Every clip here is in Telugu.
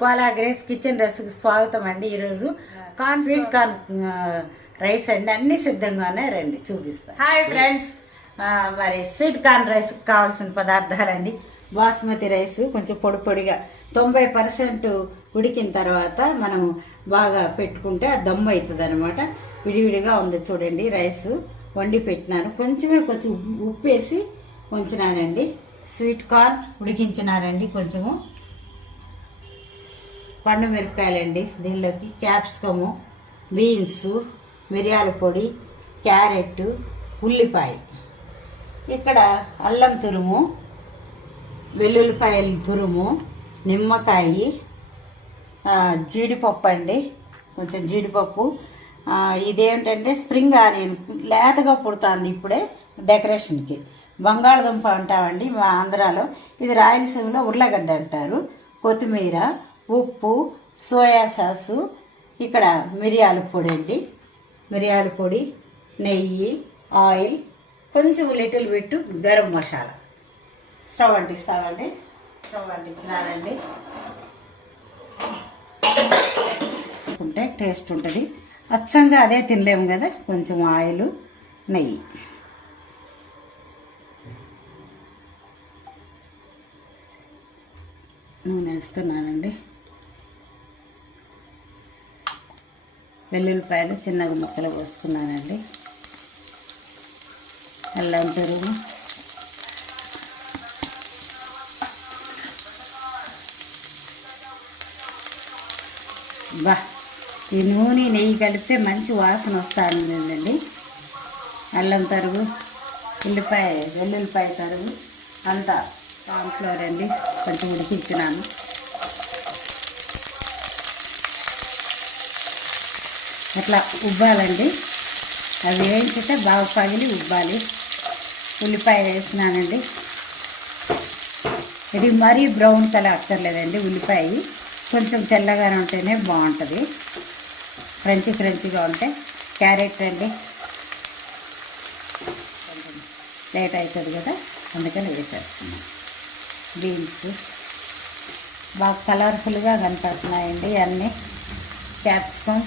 కోలా గ్రేస్ కిచెన్ రెసిపీకి స్వాగతం అండి. ఈరోజు స్వీట్ కార్న్ రైస్ అండి. అన్ని సిద్ధంగానే రండి చూపిస్తాను. హాయ్ ఫ్రెండ్స్, మరి స్వీట్ కార్న్ రైస్ కావాల్సిన పదార్థాలండి. బాస్మతి రైస్ కొంచెం పొడి పొడిగా 90% ఉడికిన తర్వాత మనం బాగా పెట్టుకుంటే అది దమ్ము అవుతుంది అనమాట. విడివిడిగా ఉంది చూడండి. రైస్ వండి పెట్టినాను, కొంచెం ఉప్పు వేసి ఉంచినానండి. Sweet corn ఉడికించినారండి. కొంచెము పండు మిరపకాయలండి, దీనిలోకి క్యాప్సికము, బీన్స్, మిరియాల పొడి, క్యారెట్, ఉల్లిపాయ, ఇక్కడ అల్లం తురుము, వెల్లుల్లిపాయల తురుము, నిమ్మకాయ, జీడిపప్పు అండి, కొంచెం జీడిపప్పు. ఇదేంటంటే స్ప్రింగ్ ఆనియన్ లేతగా పుడుతుంది ఇప్పుడే డెకరేషన్కి. బంగాళదుంప అంటామండి మా ఆంధ్రాలో, ఇది రాయలసీమలో ఉర్లగడ్డ అంటారు. కొత్తిమీర, ఉప్పు, సోయా సాసు, ఇక్కడ మిరియాల పొడి అండి, మిరియాల పొడి, నెయ్యి, ఆయిల్, కొంచెం little bit garam masala. Stove అంటిస్తామండి. స్టవ్ అంటించినారండి. ఉంటే టేస్ట్ ఉంటుంది. అచ్చంగా అదే తినలేము కదా, కొంచెం ఆయిల్, నెయ్యి. నూనె వేస్తున్నానండి. వెల్లుల్లిపాయలు చిన్నగా ముక్కలు కోసుకున్నానండి. అల్లం తురుము, ఈ నూనె నెయ్యి కలిపితే మంచి వాసన వస్తుందండి. అల్లం తరుగు, వెల్లుల్లిపాయ తరుగు అంతా కార్న్ఫ్లోర్ అండి, కొంచెం ఉడికించినాను. ఇట్లా ఉబ్బాలండి, అవి వేయించితే బాగా పగిలి ఉబ్బాలి. ఉల్లిపాయ వేసినానండి. ఇది మరీ బ్రౌన్ కలర్ అక్కర్లేదండి. ఉల్లిపాయ కొంచెం తెల్లగానే ఉంటేనే బాగుంటుంది, క్రంచీగా ఉంటే. క్యారెట్ అండి, కొంచెం లేట్ అవుతుంది కదా, అందుకని వేసేస్తున్నాం. బీన్స్ బాగా కలర్ఫుల్గా కనపడుతున్నాయండి అన్నీ. క్యాప్సికమ్,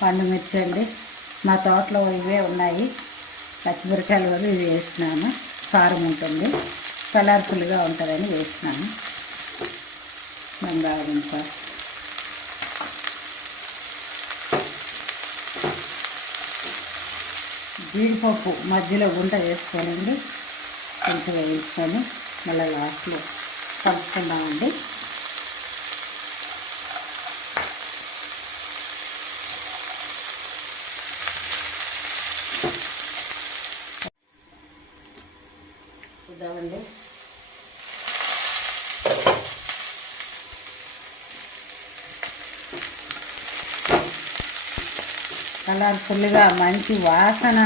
పండు మిర్చి అండి, మా తోటలో ఇవే ఉన్నాయి. పచ్చిమిరకాయలు కూడా ఇవి వేసినాను, కారం ఉంటుంది, కలర్ఫుల్గా ఉంటుందని వేసినాను. బంగాళదుంప, జీడిపప్పు మధ్యలో గుంట వేసుకోనండి, కొంచెం వేయించుకొని మళ్ళీ లాస్ట్లో కలుపుకుందామండి. చూద్దామండి. కలర్ఫుల్గా మంచి వాసన,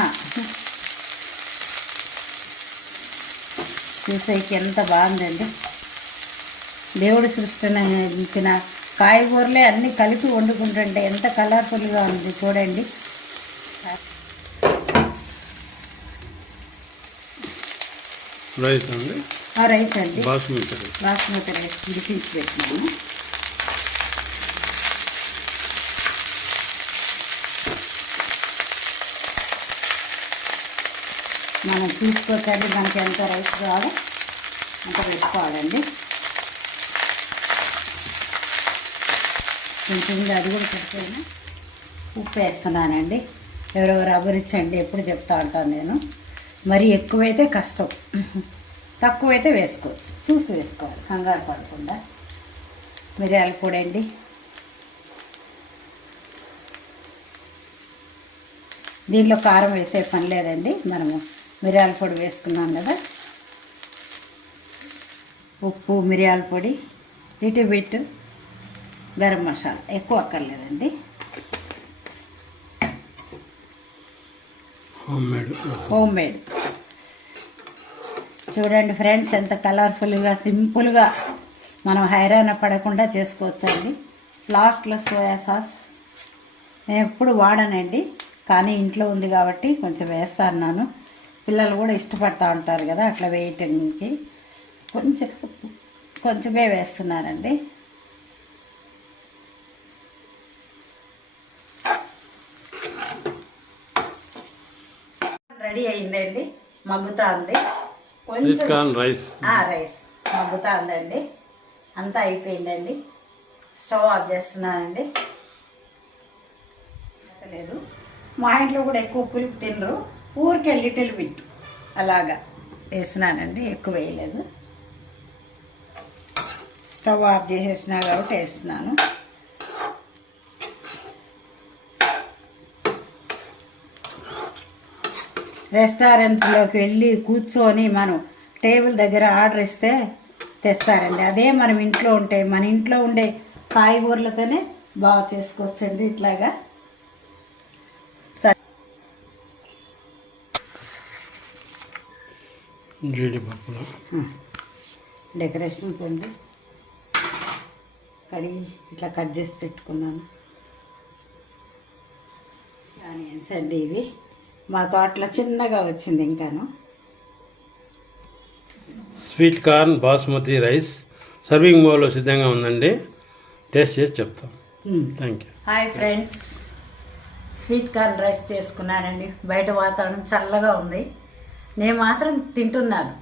చూసేకి ఎంత బాగుందండి. దేవుడి సృష్టిని ఇచ్చిన కాయగూరలే అన్నీ కలిపి వండుకుంటుంటే ఎంత కలర్ఫుల్గా ఉంది చూడండి. రైస్ అండి, బాస్మతి రైస్ ఉడికించి పెట్టినాము. మనం తీసుకోకండి, మనకి ఎంత రైస్ కావాలో అంత పెట్టుకోవాలండి. కొంచెం అది కూడా పెట్టుకుని ఉప్పు వేస్తున్నానండి. ఎవరెవరు అభిరుచండి, ఎప్పుడు చెప్తా ఉంటాను నేను. మరి ఎక్కువైతే కష్టం, తక్కువైతే వేసుకోవచ్చు, చూసి వేసుకోవాలి, కంగారు పడకుండా. మిరియాల పొడి అండి, దీనిలో కారం వేసే పని లేదండి, మనము మిరియాల పొడి వేసుకున్నాం కదా. ఉప్పు, మిరియాల పొడి, లిటిల్ బిట్ గరం మసాలా, ఎక్కువ అక్కర్లేదండి. Home made. చూడండి ఫ్రెండ్స్, ఎంత కలర్ఫుల్గా సింపుల్గా మనం హైరాణ పడకుండా చేసుకోవచ్చండి. లాస్ట్లో సోయా సాస్ నేను ఎప్పుడు వాడనండి, కానీ ఇంట్లో ఉంది కాబట్టి కొంచెం వేస్తాను. పిల్లలు కూడా ఇష్టపడతా ఉంటారు కదా అట్లా వేయటానికి కొంచెమే వేస్తున్నానండి. రెడీ అయిందండి, మగ్గుతా ఉంది. కొంచెం రైస్ మగ్గుతా ఉందండి, అంతా అయిపోయిందండి. స్టవ్ ఆఫ్ చేస్తున్నానండి. లేదు, మా ఇంట్లో కూడా ఎక్కువ పులుపు తినరు, ఊరికే లిటిల్ బిట్ అలాగా వేసినానండి, ఎక్కువ వేయలేదు. స్టవ్ ఆఫ్ చేసేసినా కాబట్టి వేస్తున్నాను. రెస్టారెంట్లోకి వెళ్ళి కూర్చొని మనం టేబుల్ దగ్గర ఆర్డర్ ఇస్తే తెస్తారండి. అదే మనం ఇంట్లో ఉంటే మన ఇంట్లో ఉండే కాయగూరలతోనే బాగా చేసుకోవచ్చండి. ఇట్లాగా డెకరేషన్ పండి కడిగి ఇట్లా కట్ చేసి పెట్టుకున్నాను. ఆనియన్స్ అండి, ఇవి మా తోటలో చిన్నగా వచ్చింది. ఇంకాను sweet corn basmati rice serving బౌల్లో సిద్ధంగా ఉందండి. టేస్ట్ చేసి చెప్తాం. Thank you. Hi friends, sweet corn rice చేసుకున్నానండి. బయట వాతావరణం చల్లగా ఉంది, నేను మాత్రం తింటున్నాను.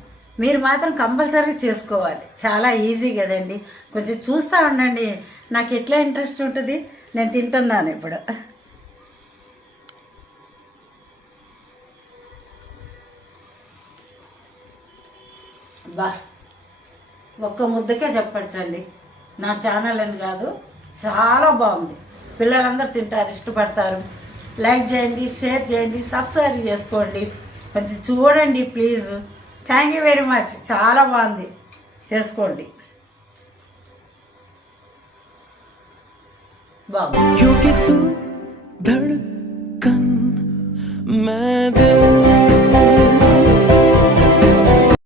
మీరు మాత్రం కంపల్సరీగా చేసుకోవాలి, చాలా ఈజీ కదండి. కొంచెం చూస్తూ ఉండండి, నాకు ఎట్లా ఇంట్రెస్ట్ ఉంటుంది. నేను తింటున్నాను ఇప్పుడు. బా ఒక్క ముద్దకే చెప్పచ్చండి, నా ఛానల్ అని కాదు, చాలా బాగుంది. పిల్లలందరూ తింటారు, ఇష్టపడతారు. లైక్ చేయండి, షేర్ చేయండి, సబ్స్క్రైబ్ చేసుకోండి, కొంచెం చూడండి please. Thank you very much, చాలా బాగుంది, చేసుకోండి. బాగుంది.